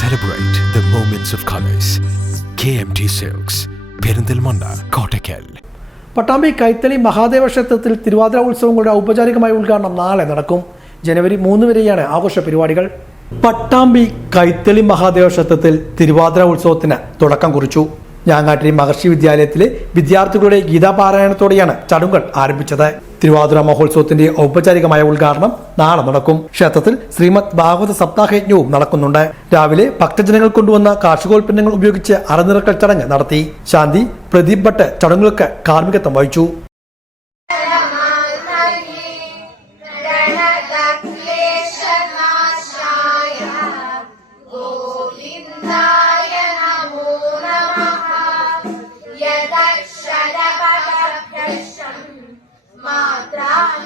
Celebrate of colours K M T Silks Perinthalmanna Kottakkal Pattambi Kaithali Mahadeva ക്ഷേത്രത്തിൽ തിരുവാതിര ഉത്സവങ്ങളുടെ ഔപചാരികമായ ഉദ്ഘാടനം നാളെ നടക്കും. ജനുവരി മൂന്ന് വരെയാണ് ആഘോഷ പരിപാടികൾ. പട്ടാമ്പി കൈത്തളി മഹാദേവ ക്ഷേത്രത്തിൽ തിരുവാതിര ഉത്സവത്തിന് തുടക്കം കുറിച്ചു. ഞാങ്ങാട്ടിരി മഹർഷി വിദ്യാലയത്തിലെ വിദ്യാർത്ഥികളുടെ ഗീതാപാരായണത്തോടെയാണ് ചടങ്ങുകൾ ആരംഭിച്ചത്. തിരുവാതിര മഹോത്സവത്തിന്റെ ഔപചാരികമായ ഉദ്ഘാടനം നാളെ നടക്കും. ക്ഷേത്രത്തിൽ ശ്രീമദ് ഭാഗവത സപ്താഹയജ്ഞവും നടക്കുന്നുണ്ട്. രാവിലെ ഭക്തജനങ്ങൾ കൊണ്ടുവന്ന കാർഷികോൽപ്പന്നങ്ങൾ ഉപയോഗിച്ച് അറനിറക്കൽ ചടങ്ങ് നടത്തി. ശാന്തി പ്രദീപ് ഭട്ട് ചടങ്ങുകൾക്ക് കാർമ്മികത്വം വഹിച്ചു.